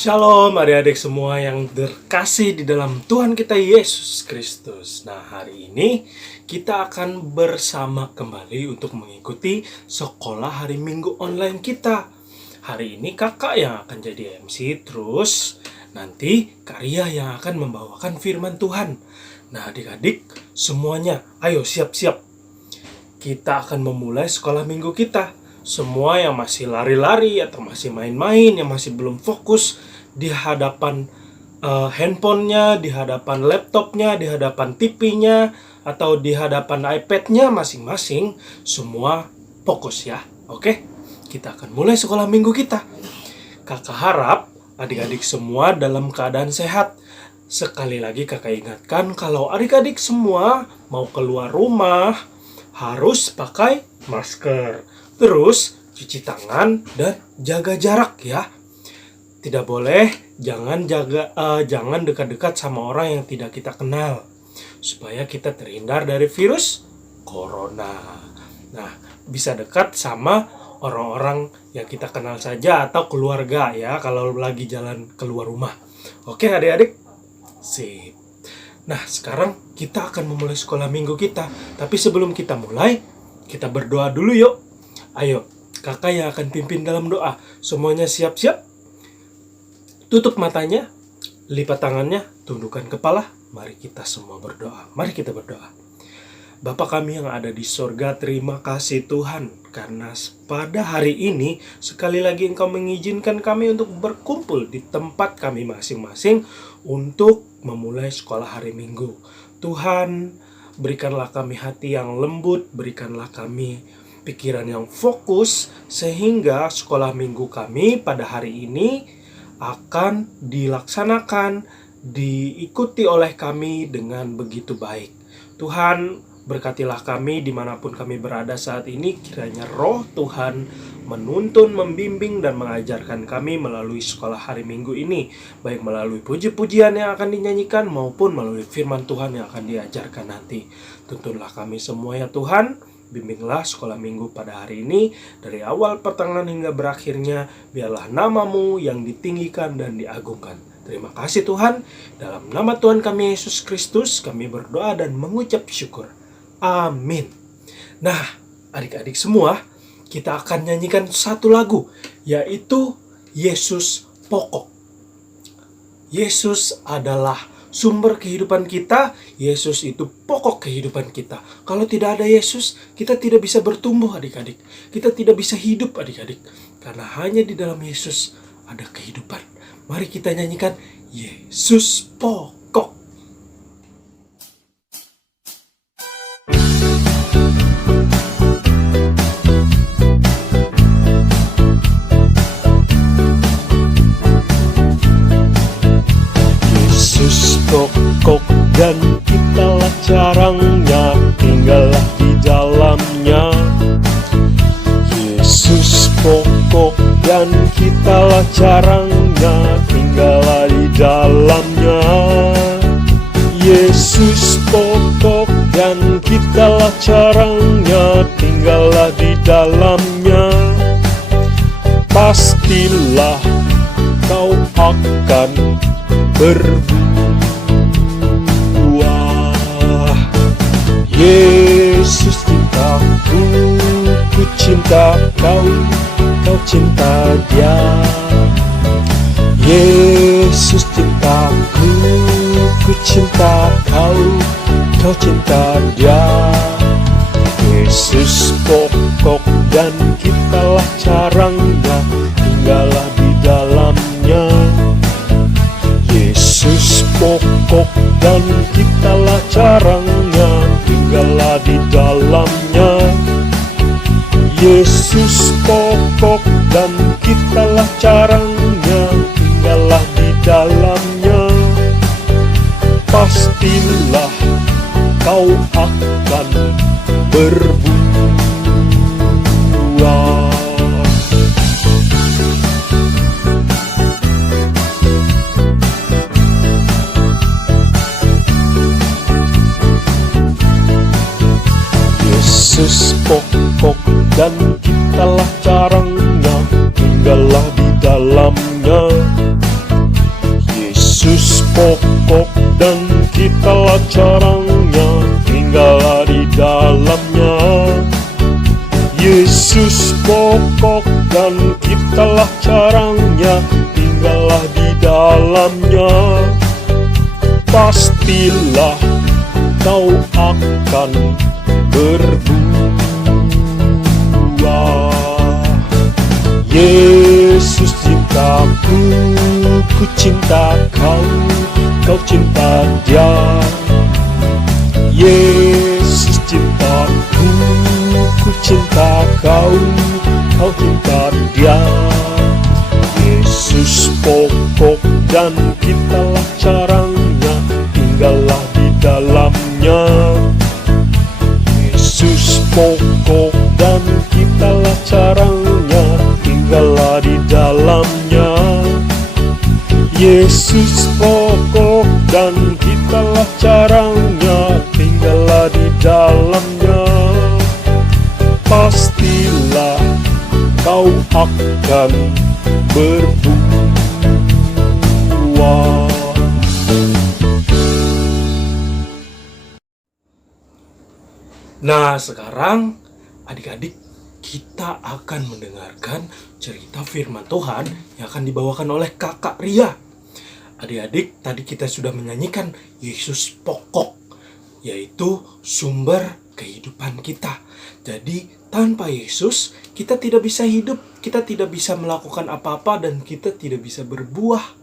Shalom adik-adik semua yang terkasih di dalam Tuhan kita Yesus Kristus. Nah, hari ini kita akan bersama kembali untuk mengikuti sekolah hari Minggu online kita. Hari ini kakak yang akan jadi MC, terus nanti Karya yang akan membawakan firman Tuhan. Nah, adik-adik semuanya, ayo siap-siap. Kita akan memulai sekolah minggu kita. Semua yang masih lari-lari atau masih main-main, yang masih belum fokus di hadapan handphonenya, di hadapan laptopnya, di hadapan TV-nya, atau di hadapan iPad-nya masing-masing, semua fokus ya. Oke, kita akan mulai sekolah minggu kita. Kakak harap adik-adik semua dalam keadaan sehat. Sekali lagi kakak ingatkan, kalau adik-adik semua mau keluar rumah harus pakai masker. Terus cuci tangan dan jaga jarak ya. Tidak boleh, jangan dekat-dekat sama orang yang tidak kita kenal, supaya kita terhindar dari virus corona. Nah, bisa dekat sama orang-orang yang kita kenal saja atau keluarga ya, kalau lagi jalan keluar rumah. Oke adik-adik? Sip. Nah, sekarang kita akan memulai sekolah minggu kita. Tapi sebelum kita mulai, kita berdoa dulu yuk. Ayo, kakak yang akan pimpin dalam doa. Semuanya siap-siap? Tutup matanya, lipat tangannya, tundukkan kepala. Mari kita semua berdoa. Mari kita berdoa. Bapa kami yang ada di sorga, terima kasih Tuhan. Karena pada hari ini, sekali lagi Engkau mengizinkan kami untuk berkumpul di tempat kami masing-masing untuk memulai sekolah hari Minggu. Tuhan, berikanlah kami hati yang lembut, berikanlah kami pikiran yang fokus, sehingga sekolah minggu kami pada hari ini akan dilaksanakan, diikuti oleh kami dengan begitu baik. Tuhan, berkatilah kami dimanapun kami berada saat ini. Kiranya roh Tuhan menuntun, membimbing, dan mengajarkan kami melalui sekolah hari Minggu ini, baik melalui puji-pujian yang akan dinyanyikan maupun melalui firman Tuhan yang akan diajarkan nanti. Tuntunlah kami semua ya Tuhan. Bimbinglah sekolah minggu pada hari ini, dari awal pertengahan hingga berakhirnya. Biarlah nama-Mu yang ditinggikan dan diagungkan. Terima kasih Tuhan. Dalam nama Tuhan kami Yesus Kristus, kami berdoa dan mengucap syukur. Amin. Nah, adik-adik semua, kita akan nyanyikan satu lagu, yaitu Yesus Pokok. Yesus adalah sumber kehidupan kita. Yesus itu pokok kehidupan kita. Kalau tidak ada Yesus, kita tidak bisa bertumbuh adik-adik. Kita tidak bisa hidup adik-adik. Karena hanya di dalam Yesus ada kehidupan. Mari kita nyanyikan Yesus Pokok. Pokok dan kitalah carangnya, tinggallah di dalamnya. Yesus pokok dan kitalah carangnya, tinggallah di dalamnya. Yesus pokok dan kitalah carangnya, tinggallah di dalamnya. Pastilah kau akan berbuah. Yesus cintaku, ku cinta kau, kau cinta Dia. Yesus cintaku, ku cinta kau, kau cinta Dia. Yesus pokok dan kitalah carangnya, tinggallah pokok dan kitalah carangnya, tinggallah di dalamnya. Yesus pokok dan kitalah carangnya, tinggallah di dalamnya. Pastilah kau akan berbuah. Yesus pokok dan kitalah carangnya, tinggallah di dalamnya. Yesus pokok dan kitalah carangnya, tinggallah di dalamnya. Yesus pokok dan kitalah carangnya, tinggallah di dalamnya. Pastilah kau akan berbuah. Yesus cintaku, ku cinta kau, kau cinta Dia. Yesus cintaku, ku cinta kau, kau cinta Dia. Yesus pokok dan kitalah carangnya, tinggallah di dalamnya. Yesus pokok dan kitalah carangnya, tinggallah di dalamnya. Yesus pokok dan kitalah carangnya, tinggallah di dalamnya. Pastilah kau akan berbuah. Nah, sekarang adik-adik, kita akan mendengarkan cerita firman Tuhan yang akan dibawakan oleh Kakak Ria. Adik-adik, tadi kita sudah menyanyikan Yesus pokok, yaitu sumber kehidupan kita. Jadi, tanpa Yesus, kita tidak bisa hidup, kita tidak bisa melakukan apa-apa, dan kita tidak bisa berbuah.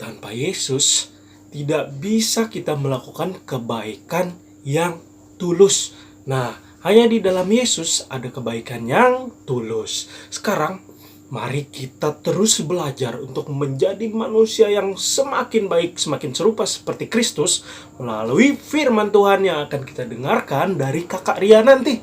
Tanpa Yesus, tidak bisa kita melakukan kebaikan yang tulus. Nah, hanya di dalam Yesus ada kebaikan yang tulus. Sekarang, mari kita terus belajar untuk menjadi manusia yang semakin baik, semakin serupa seperti Kristus melalui firman Tuhan yang akan kita dengarkan dari Kakak Ria nanti.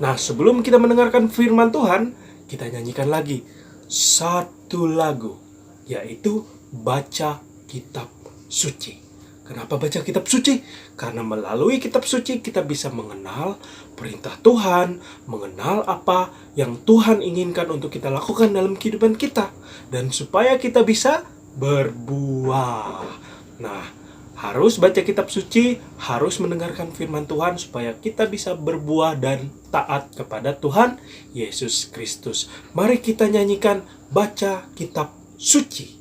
Nah, sebelum kita mendengarkan firman Tuhan, kita nyanyikan lagi satu lagu, yaitu Baca Kitab Suci. Kenapa baca kitab suci? Karena melalui kitab suci kita bisa mengenal perintah Tuhan, mengenal apa yang Tuhan inginkan untuk kita lakukan dalam kehidupan kita, dan supaya kita bisa berbuah. Nah, harus baca kitab suci, harus mendengarkan firman Tuhan supaya kita bisa berbuah dan taat kepada Tuhan Yesus Kristus. Mari kita nyanyikan Baca Kitab Suci.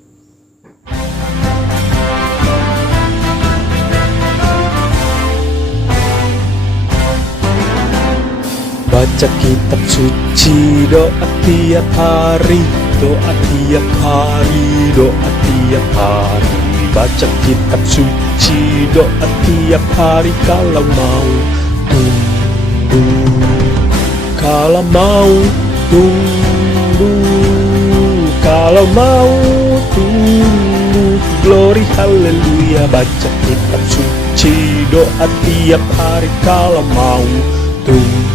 Baca kitab suci, doa tiap hari, doa tiap hari, doa tiap hari. Baca kitab suci, doa tiap hari, kalau mau tunggu, kalau mau tunggu, kalau mau tunggu. Glory haleluya. Baca kitab suci, doa tiap hari, kalau mau tunggu.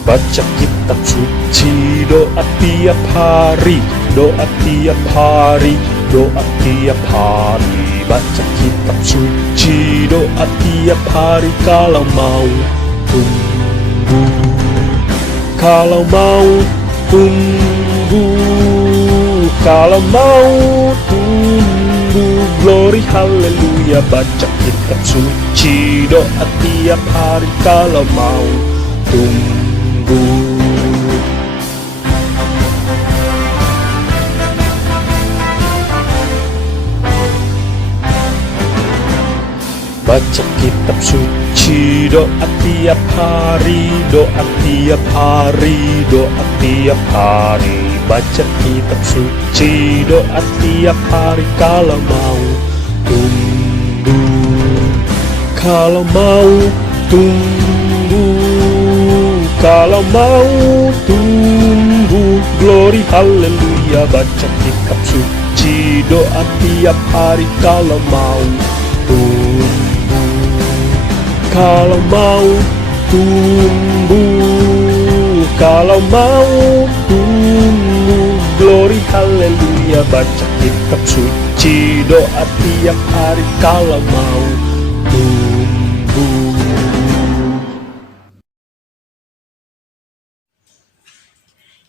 Baca kitab suci, doa tiap hari, doa tiap hari, doa tiap hari. Baca kitab suci, doa tiap hari, kalau mau tunggu, kalau mau tunggu, kalau mau tunggu. Glory haleluya. Baca kitab suci, doa tiap hari, kalau mau tunggu. Baca kitab suci, doa tiap hari, doa tiap hari, doa tiap hari. baca kitab suci, doa tiap hari kalau mau tumbuh. Kalau mau tumbuh, kalau mau tumbuh, glory haleluya. Baca kitab suci, doa tiap hari kalau mau tumbuh. Kalau mau tumbuh, kalau mau tumbuh, glory haleluya. Baca kitab suci, doa tiap hari kalau mau tumbuh.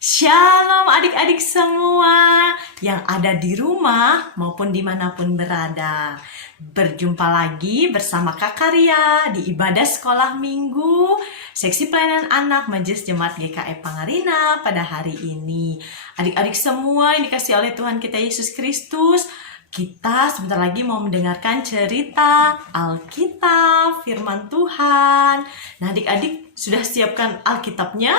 Shalom adik-adik semua yang ada di rumah maupun dimanapun berada. Berjumpa lagi bersama Kak Karya di ibadah sekolah minggu Seksi Pelayanan Anak Majelis Jemaat GKI Pangarina pada hari ini. Adik-adik semua yang dikasihi oleh Tuhan kita Yesus Kristus, kita sebentar lagi mau mendengarkan cerita Alkitab, firman Tuhan. Nah adik-adik sudah siapkan Alkitabnya?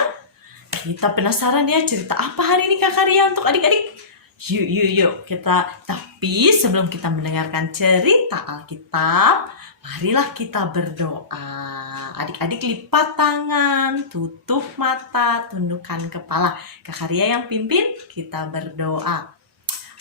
Kita penasaran ya cerita apa hari ini Kak Karya untuk adik-adik? Yuk kita. Tapi sebelum kita mendengarkan cerita Alkitab, marilah kita berdoa. Adik-adik lipat tangan, tutup mata, tundukkan kepala. Kak Karya yang pimpin, kita berdoa.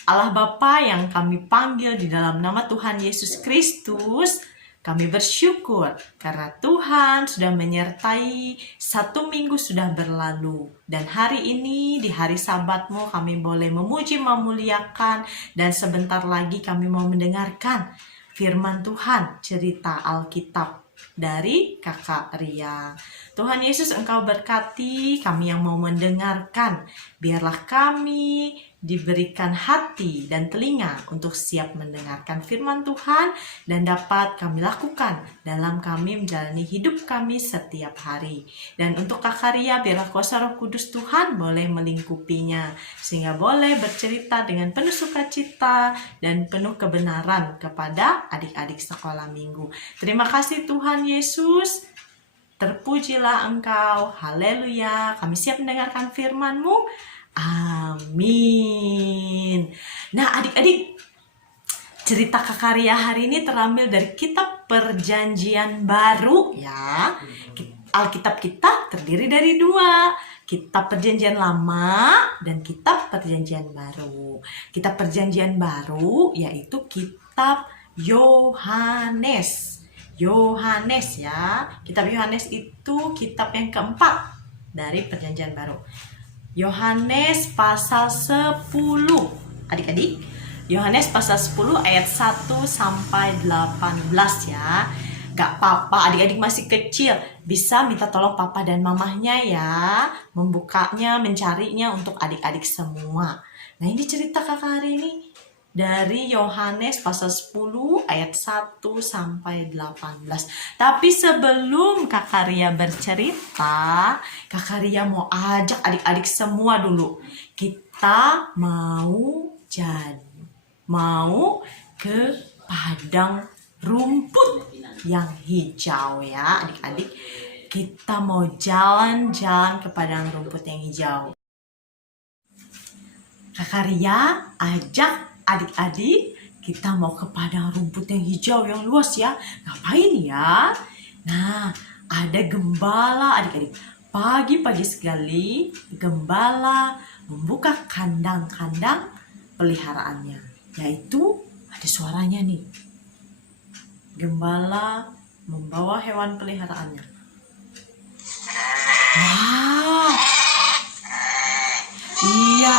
Allah Bapa yang kami panggil di dalam nama Tuhan Yesus Kristus, kami bersyukur karena Tuhan sudah menyertai, 1 minggu sudah berlalu. Dan hari ini di hari Sabat-Mu kami boleh memuji, memuliakan. Dan sebentar lagi kami mau mendengarkan firman Tuhan, cerita Alkitab dari Kakak Ria. Tuhan Yesus Engkau berkati kami yang mau mendengarkan. Biarlah kami diberikan hati dan telinga untuk siap mendengarkan firman Tuhan dan dapat kami lakukan dalam kami menjalani hidup kami setiap hari. Dan untuk Kak Karya, biarlah kuasa Roh Kudus Tuhan boleh melingkupinya sehingga boleh bercerita dengan penuh sukacita dan penuh kebenaran kepada adik-adik sekolah minggu. Terima kasih Tuhan Yesus. Terpujilah Engkau. Haleluya. Kami siap mendengarkan firman-Mu. Amin. Nah adik-adik, cerita Kak Karya hari ini terambil dari kitab Perjanjian Baru ya. Alkitab kita terdiri dari 2, kitab Perjanjian Lama dan kitab Perjanjian Baru. Kitab Perjanjian Baru yaitu kitab Yohanes ya. Kitab Yohanes itu kitab yang keempat dari Perjanjian Baru. Yohanes pasal 10. Adik-adik, Yohanes pasal 10 ayat 1 sampai 18 ya. Gak apa-apa, adik-adik masih kecil, bisa minta tolong papa dan mamahnya ya, membukanya, mencarinya untuk adik-adik semua. Nah ini cerita kakak hari ini dari Yohanes pasal 10 ayat 1 sampai 18. Tapi sebelum Kak Karya bercerita, Kak Karya mau ajak adik-adik semua dulu. Kita mau ke padang rumput yang hijau ya adik-adik. Kita mau jalan-jalan ke padang rumput yang hijau. Kak Karya ajak adik-adik, kita mau ke padang rumput yang hijau yang luas ya. Ngapain ya? Nah, ada gembala adik-adik. Pagi-pagi sekali, gembala membuka kandang-kandang peliharaannya. Yaitu, ada suaranya nih. Gembala membawa hewan peliharaannya. Wah, iya.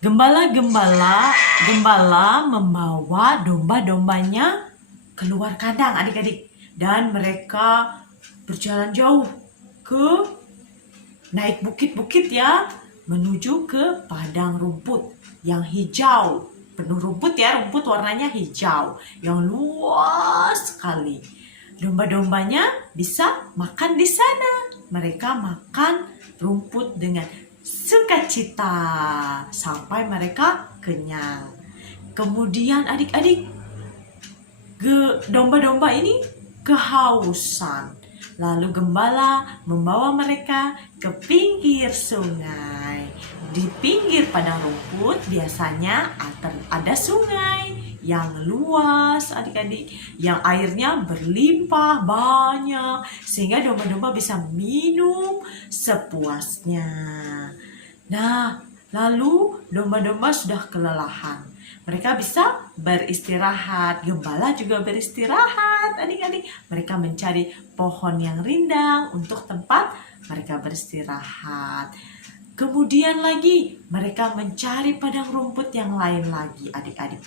Gembala membawa domba-dombanya keluar kandang adik-adik. Dan mereka berjalan jauh naik bukit-bukit ya, menuju ke padang rumput yang hijau. Penuh rumput ya, rumput warnanya hijau yang luas sekali. Domba-dombanya bisa makan di sana. Mereka makan rumput dengan sukacita sampai mereka kenyang. Kemudian adik-adik, domba-domba ini kehausan. Lalu gembala membawa mereka ke pinggir sungai. Di pinggir padang rumput biasanya ada sungai yang luas adik-adik, yang airnya berlimpah banyak sehingga domba-domba bisa minum sepuasnya. Nah, lalu domba-domba sudah kelelahan. Mereka bisa beristirahat. Gembala juga beristirahat adik-adik. Mereka mencari pohon yang rindang untuk tempat mereka beristirahat. Kemudian lagi mereka mencari padang rumput yang lain lagi adik-adik.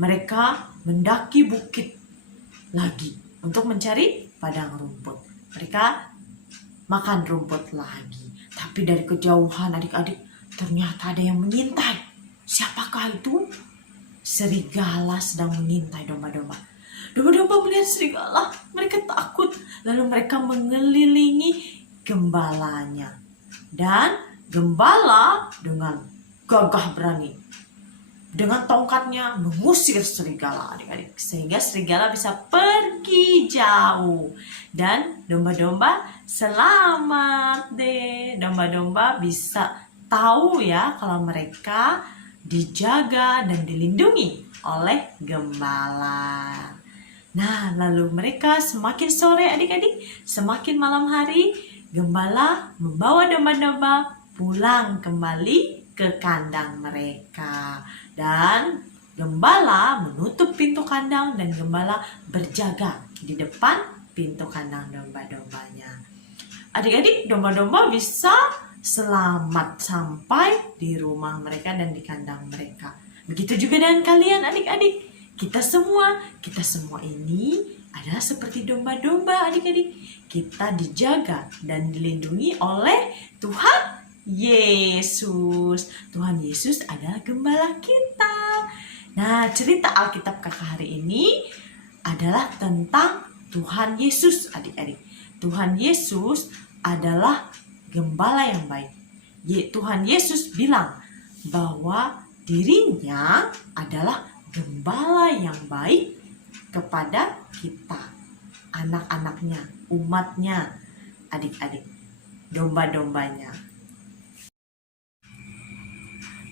Mereka mendaki bukit lagi untuk mencari padang rumput. Mereka makan rumput lagi. Tapi dari kejauhan adik-adik ternyata ada yang mengintai. Siapakah itu? Serigala sedang mengintai domba-domba. Domba-domba melihat serigala, mereka takut. Lalu mereka mengelilingi gembalanya. Dan gembala dengan gagah berani, dengan tongkatnya mengusir serigala adik-adik. Sehingga serigala bisa pergi jauh. Dan domba-domba selamat deh. Domba-domba bisa tahu ya kalau mereka dijaga dan dilindungi oleh gembala. Nah, lalu mereka semakin sore adik-adik, semakin malam hari, gembala membawa domba-domba pulang kembali ke kandang mereka. Dan gembala menutup pintu kandang dan gembala berjaga di depan pintu kandang domba-dombanya. Adik-adik, domba-domba bisa selamat sampai di rumah mereka dan di kandang mereka. Begitu juga dengan kalian adik-adik. Kita semua ini adalah seperti domba-domba adik-adik. Kita dijaga dan dilindungi oleh Tuhan Yesus. Tuhan Yesus adalah gembala kita. Nah, cerita Alkitab Kakak hari ini adalah tentang Tuhan Yesus adik-adik. Tuhan Yesus adalah gembala yang baik. Tuhan Yesus bilang bahwa dirinya adalah gembala yang baik kepada kita, anak-anaknya, umatnya, adik-adik, domba-dombanya.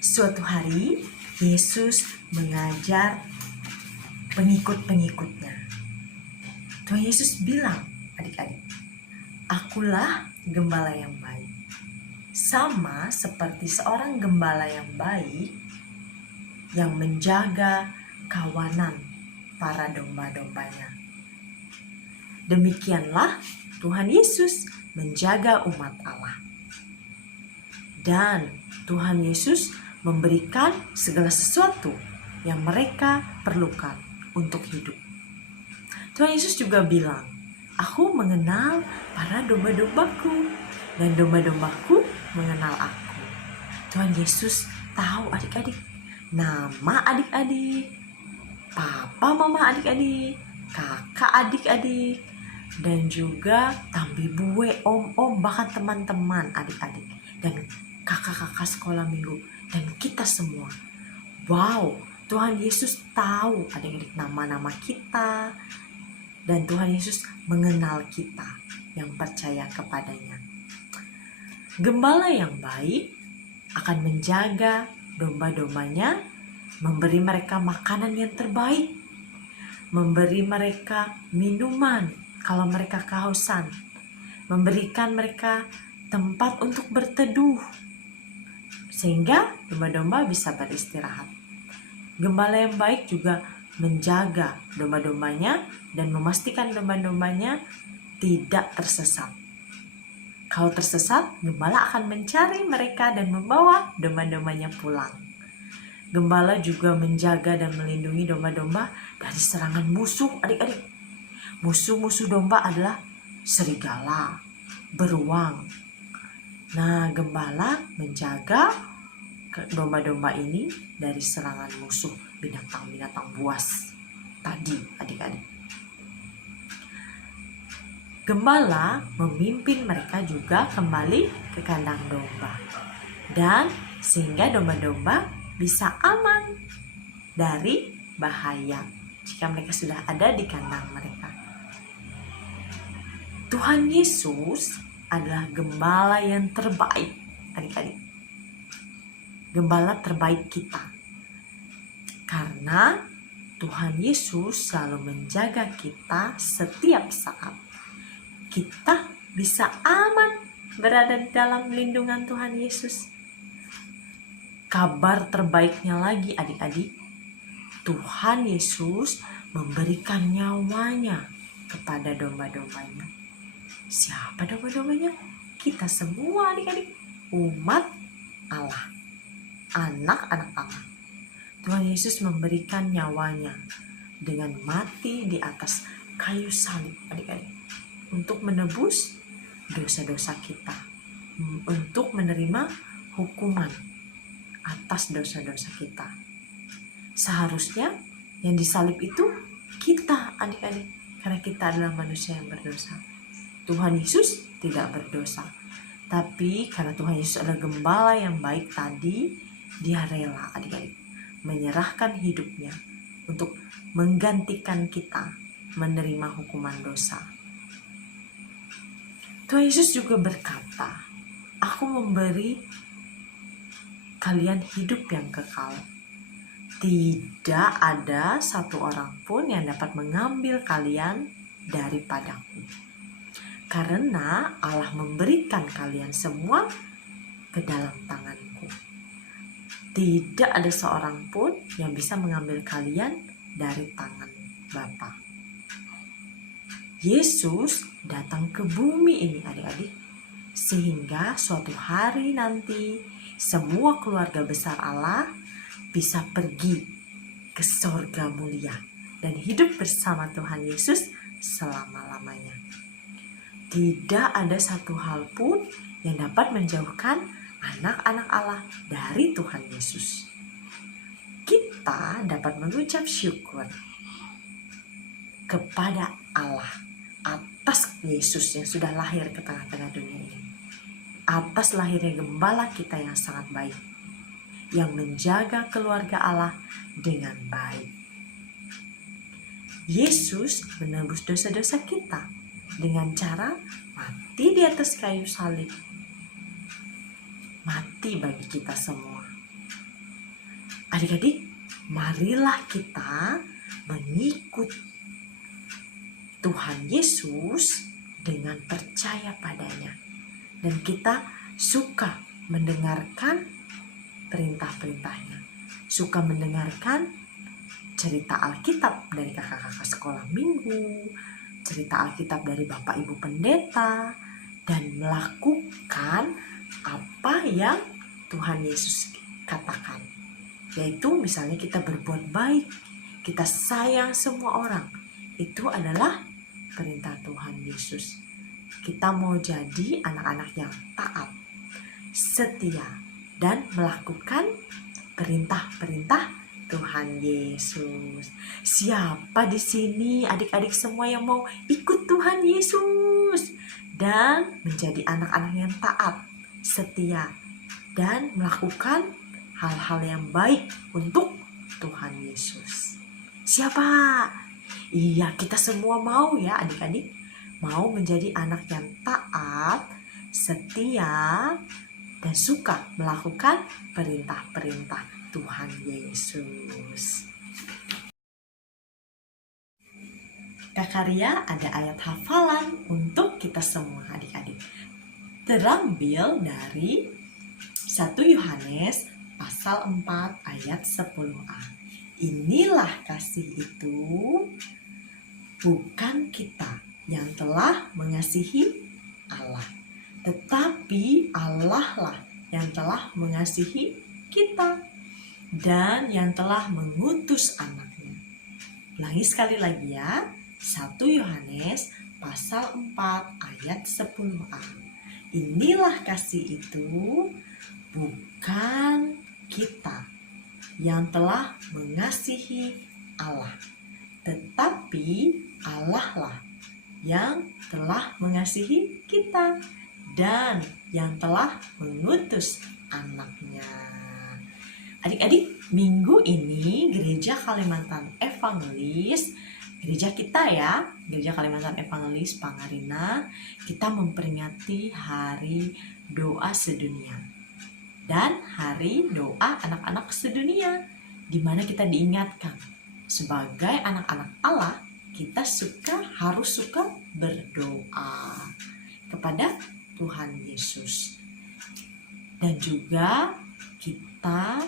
Suatu hari, Yesus mengajar pengikut-pengikutnya. Tuhan Yesus bilang, adik-adik, akulah gembala yang baik. Sama seperti seorang gembala yang baik yang menjaga kawanan para domba-dombanya. Demikianlah Tuhan Yesus menjaga umat Allah. Dan Tuhan Yesus memberikan segala sesuatu yang mereka perlukan untuk hidup. Tuhan Yesus juga bilang, aku mengenal para domba-dombaku dan domba-dombaku mengenal aku. Tuhan Yesus tahu adik-adik nama adik-adik, papa mama adik-adik, kakak adik-adik, dan juga tambi bue, om-om, bahkan teman-teman adik-adik, dan kakak-kakak sekolah minggu, dan kita semua. Wow, Tuhan Yesus tahu adik-adik nama-nama kita, dan Tuhan Yesus mengenal kita yang percaya kepadanya. Gembala yang baik akan menjaga domba-dombanya, memberi mereka makanan yang terbaik, memberi mereka minuman kalau mereka kehausan, memberikan mereka tempat untuk berteduh, sehingga domba-domba bisa beristirahat. Gembala yang baik juga menjaga domba-dombanya dan memastikan domba-dombanya tidak tersesat. Kalau tersesat, gembala akan mencari mereka dan membawa domba-dombanya pulang. Gembala juga menjaga dan melindungi domba-domba dari serangan musuh adik-adik. Musuh-musuh domba adalah serigala, beruang. Nah, gembala menjaga domba-domba ini dari serangan musuh binatang-binatang buas tadi adik-adik. Gembala memimpin mereka juga kembali ke kandang domba, dan sehingga domba-domba bisa aman dari bahaya jika mereka sudah ada di kandang mereka. Tuhan Yesus adalah gembala yang terbaik adik-adik. Gembala terbaik kita. Karena Tuhan Yesus selalu menjaga kita setiap saat. Kita bisa aman berada di dalam lindungan Tuhan Yesus. Kabar terbaiknya lagi adik-adik, Tuhan Yesus memberikan nyawanya kepada domba-dombanya. Siapa domba-dombanya? Kita semua adik-adik, umat Allah, anak-anak Allah. Tuhan Yesus memberikan nyawanya dengan mati di atas kayu salib adik-adik, untuk menebus dosa-dosa kita, untuk menerima hukuman atas dosa-dosa kita. Seharusnya yang disalib itu kita adik-adik, karena kita adalah manusia yang berdosa. Tuhan Yesus tidak berdosa, tapi karena Tuhan Yesus adalah gembala yang baik tadi, dia rela adik-adik menyerahkan hidupnya untuk menggantikan kita menerima hukuman dosa. Tuhan Yesus juga berkata, aku memberi kalian hidup yang kekal. Tidak ada satu orang pun yang dapat mengambil kalian daripadaku. Karena Allah memberikan kalian semua ke dalam tanganku. Tidak ada seorang pun yang bisa mengambil kalian dari tangan Bapa. Yesus datang ke bumi ini adik-adik, sehingga suatu hari nanti semua keluarga besar Allah bisa pergi ke sorga mulia dan hidup bersama Tuhan Yesus selama-lamanya. Tidak ada satu hal pun yang dapat menjauhkan anak-anak Allah dari Tuhan Yesus. Kita dapat mengucap syukur kepada Allah atas Yesus yang sudah lahir ke tengah-tengah dunia ini, atas lahirnya gembala kita yang sangat baik, yang menjaga keluarga Allah dengan baik. Yesus menebus dosa-dosa kita dengan cara mati di atas kayu salib, mati bagi kita semua. Adik-adik, marilah kita mengikut Tuhan Yesus dengan percaya padanya, dan kita suka mendengarkan perintah-perintahnya, suka mendengarkan cerita Alkitab dari kakak-kakak sekolah minggu, cerita Alkitab dari Bapak Ibu Pendeta, dan melakukan apa yang Tuhan Yesus katakan, yaitu misalnya kita berbuat baik, kita sayang semua orang. Itu adalah perintah Tuhan Yesus. Kita mau jadi anak-anak yang taat, setia, dan melakukan perintah-perintah Tuhan Yesus. Siapa di sini adik-adik semua yang mau ikut Tuhan Yesus dan menjadi anak-anak yang taat, setia, dan melakukan hal-hal yang baik untuk Tuhan Yesus? Siapa? Iya, kita semua mau ya adik-adik, mau menjadi anak yang taat, setia, dan suka melakukan perintah-perintah Tuhan Yesus. Kak Ria ada ayat hafalan untuk kita semua adik-adik. Terambil dari 1 Yohanes pasal 4 ayat 10a. Inilah kasih itu, bukan kita yang telah mengasihi Allah, tetapi Allah lah yang telah mengasihi kita dan yang telah mengutus anaknya. Ulangi sekali lagi ya, 1 Yohanes pasal 4 ayat 10a. Inilah kasih itu, bukan kita yang telah mengasihi Allah, tetapi Allah lah yang telah mengasihi kita dan yang telah mengutus anaknya. Adik-adik, minggu ini Gereja Kalimantan Evangelis, gereja kita ya, Gereja Kalimantan Evangelis Pangarina, kita memperingati Hari Doa Sedunia. dan Hari Doa Anak-anak Sedunia, di mana kita diingatkan sebagai anak-anak Allah, kita harus suka berdoa kepada Tuhan Yesus. Dan juga kita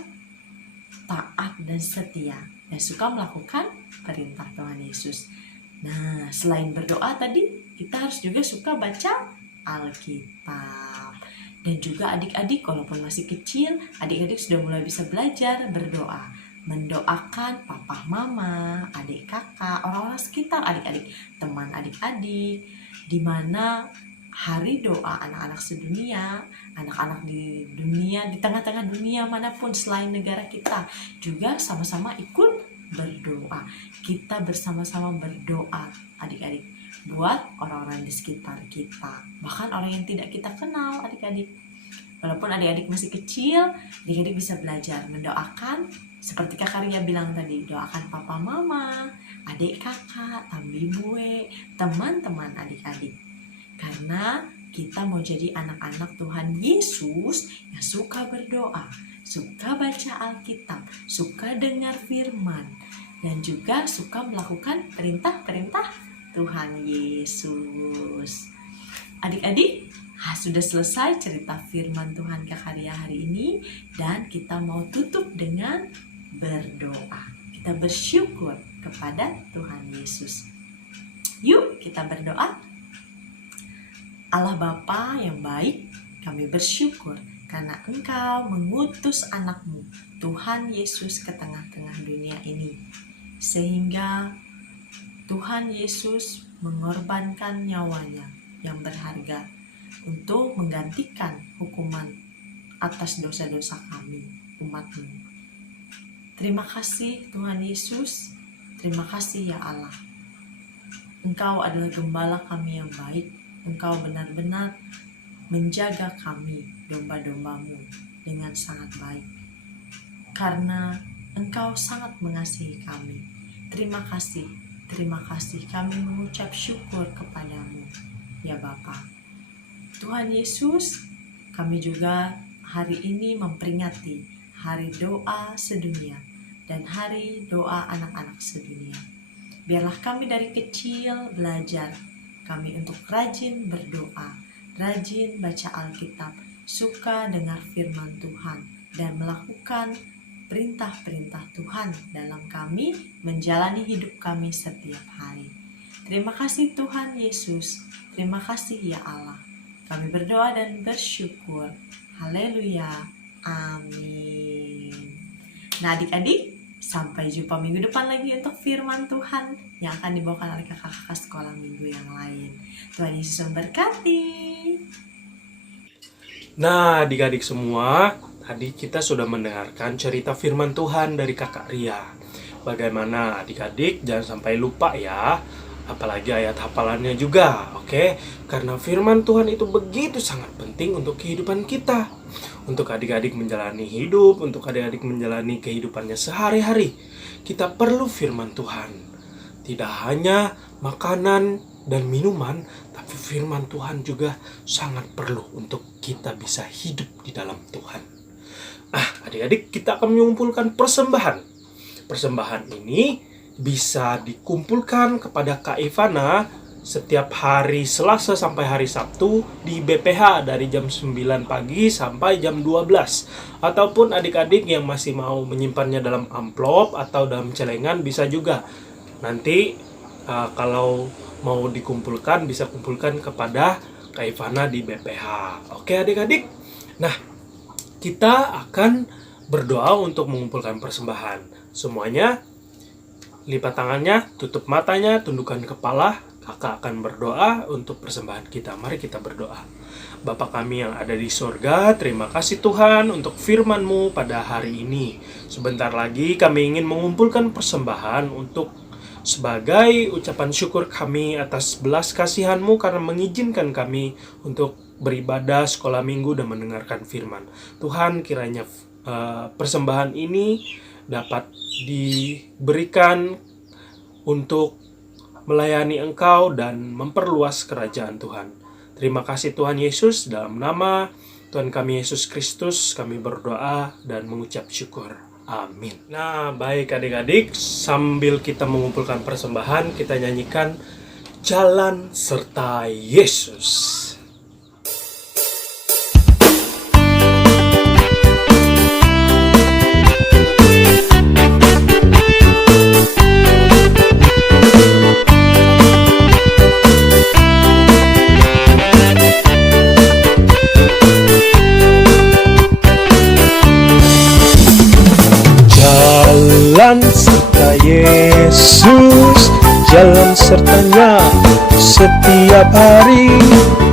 taat dan setia dan suka melakukan perintah Tuhan Yesus. Nah, selain berdoa tadi, kita harus juga suka baca Alkitab. Dan juga adik-adik, walaupun masih kecil, adik-adik sudah mulai bisa belajar berdoa, mendoakan papa, mama, adik, kakak, orang-orang sekitar adik-adik, teman adik-adik, di mana Hari Doa Anak-anak Sedunia, anak-anak di dunia, di tengah-tengah dunia manapun selain negara kita, juga sama-sama ikut berdoa. Kita bersama-sama berdoa, adik-adik, buat orang-orang di sekitar kita, bahkan orang yang tidak kita kenal, adik-adik. Walaupun adik-adik masih kecil, adik-adik bisa belajar mendoakan, seperti Kak Ria bilang tadi, doakan papa mama, adik kakak, tambi bue, teman-teman adik-adik. Karena kita mau jadi anak-anak Tuhan Yesus yang suka berdoa, suka baca Alkitab, suka dengar firman, dan juga suka melakukan perintah-perintah Tuhan Yesus. Adik-adik, sudah selesai cerita firman Tuhan Kak Ria hari ini, dan kita mau tutup dengan berdoa. Kita bersyukur kepada Tuhan Yesus. Yuk kita berdoa. Allah Bapa yang baik, kami bersyukur karena Engkau mengutus anak-Mu, Tuhan Yesus, ke tengah-tengah dunia ini. Sehingga Tuhan Yesus mengorbankan nyawanya yang berharga untuk menggantikan hukuman atas dosa-dosa kami, umat-Mu. Terima kasih Tuhan Yesus, terima kasih ya Allah. Engkau adalah gembala kami yang baik. Engkau benar-benar menjaga kami, domba-domba-Mu, dengan sangat baik. Karena Engkau sangat mengasihi kami. Terima kasih kami mengucap syukur kepadamu, ya Bapa. Tuhan Yesus, kami juga hari ini memperingati Hari Doa Sedunia dan Hari Doa Anak-anak Sedunia. Biarlah kami dari kecil belajar kami untuk rajin berdoa, rajin baca Alkitab, suka dengar firman Tuhan, dan melakukan perintah-perintah Tuhan dalam kami menjalani hidup kami setiap hari. Terima kasih Tuhan Yesus, terima kasih ya Allah. Kami berdoa dan bersyukur. Haleluya, amin. Nah adik-adik, sampai jumpa minggu depan lagi untuk firman Tuhan yang akan dibawakan oleh kakak-kakak sekolah minggu yang lain. Tuhan Yesus memberkati. Nah, adik-adik semua, tadi kita sudah mendengarkan cerita firman Tuhan dari Kakak Ria. Bagaimana adik-adik, jangan sampai lupa ya, apalagi ayat hafalannya juga, oke? Karena firman Tuhan itu begitu sangat penting untuk kehidupan kita. Untuk adik-adik menjalani hidup, untuk adik-adik menjalani kehidupannya sehari-hari. Kita perlu firman Tuhan. Tidak hanya makanan dan minuman, tapi firman Tuhan juga sangat perlu untuk kita bisa hidup di dalam Tuhan. Adik-adik, kita akan mengumpulkan persembahan. Persembahan ini bisa dikumpulkan kepada Kak Ivana setiap hari Selasa sampai hari Sabtu di BPH dari jam 9 pagi sampai jam 12. Ataupun adik-adik yang masih mau menyimpannya dalam amplop atau dalam celengan bisa juga. Nanti kalau mau dikumpulkan bisa kumpulkan kepada Kak Ivana di BPH. Oke adik-adik. Nah, kita akan berdoa untuk mengumpulkan persembahan. Semuanya lipat tangannya, tutup matanya, tundukkan kepala. Kakak akan berdoa untuk persembahan kita. Mari kita berdoa. Bapa kami yang ada di sorga, terima kasih Tuhan untuk firman-Mu pada hari ini. Sebentar lagi kami ingin mengumpulkan persembahan untuk sebagai ucapan syukur kami atas belas kasihan-Mu karena mengizinkan kami untuk beribadah sekolah minggu dan mendengarkan firman. Tuhan, kiranya persembahan ini dapat diberikan untuk melayani Engkau dan memperluas kerajaan Tuhan. Terima kasih Tuhan Yesus, dalam nama Tuhan kami Yesus Kristus, kami berdoa dan mengucap syukur. Amin. Nah, baik adik-adik, sambil kita mengumpulkan persembahan, kita nyanyikan Jalan Serta Yesus. Jalan serta Yesus, jalan sertanya setiap hari.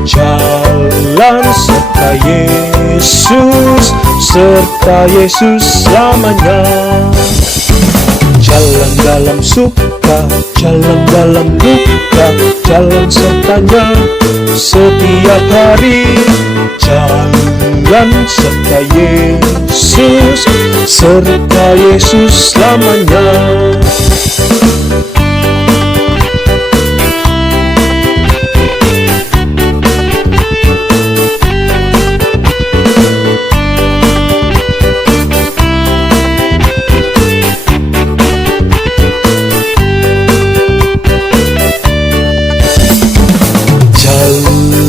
Jalan serta Yesus, serta Yesus selamanya. Jalan dalam suka, jalan dalam duka, jalan sertanya setiap hari. Jalan serta Yesus, serta Yesus selamanya.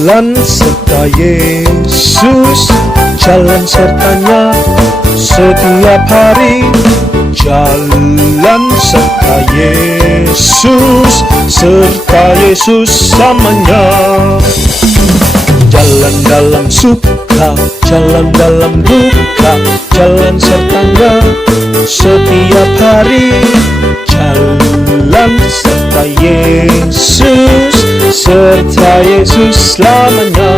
Jalan serta Yesus, jalan sertanya setiap hari. Jalan serta Yesus, serta Yesus selamanya. Jalan dalam suka, jalan dalam duka, jalan sertanya setiap hari. Jalan serta Yesus, serta Yesus selamanya.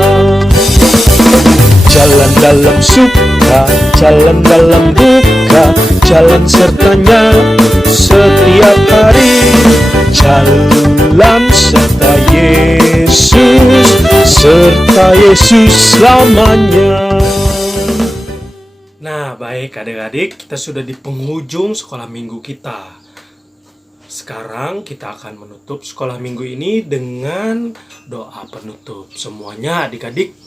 Jalan dalam suka, jalan dalam duka, jalan sertanya setiap hari. Jalan serta Yesus, serta Yesus selamanya. Nah, baik adik-adik, kita sudah di penghujung sekolah minggu kita. Sekarang kita akan menutup sekolah minggu ini dengan doa penutup. Semuanya adik-adik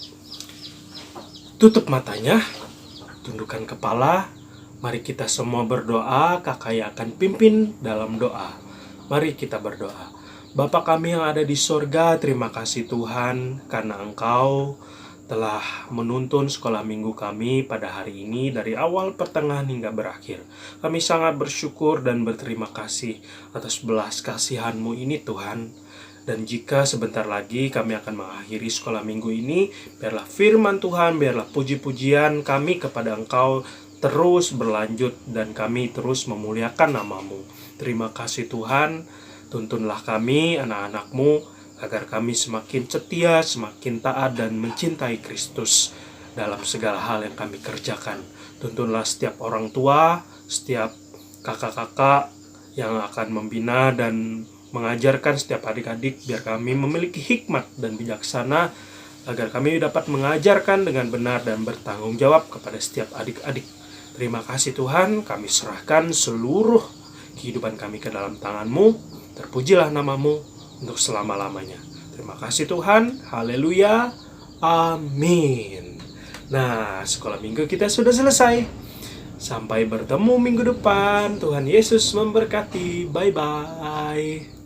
tutup matanya, tundukkan kepala. Mari kita semua berdoa, kakak yang akan pimpin dalam doa. Mari kita berdoa. Bapa kami yang ada di sorga, terima kasih Tuhan karena Engkau telah menuntun sekolah minggu kami pada hari ini dari awal, pertengahan hingga berakhir. Kami sangat bersyukur dan berterima kasih atas belas kasihan-Mu ini Tuhan. Dan jika sebentar lagi kami akan mengakhiri sekolah minggu ini, biarlah firman Tuhan, biarlah puji-pujian kami kepada Engkau terus berlanjut dan kami terus memuliakan nama-Mu. Terima kasih Tuhan, tuntunlah kami anak-anak-Mu agar kami semakin setia, semakin taat dan mencintai Kristus dalam segala hal yang kami kerjakan. Tuntunlah setiap orang tua, setiap kakak-kakak yang akan membina dan mengajarkan setiap adik-adik, biar kami memiliki hikmat dan bijaksana agar kami dapat mengajarkan dengan benar dan bertanggung jawab kepada setiap adik-adik. Terima kasih Tuhan, kami serahkan seluruh kehidupan kami ke dalam tangan-Mu. Terpujilah nama-Mu untuk selama-lamanya. Terima kasih Tuhan. Haleluya. Amin. Nah, sekolah minggu kita sudah selesai. Sampai bertemu minggu depan. Tuhan Yesus memberkati. Bye-bye.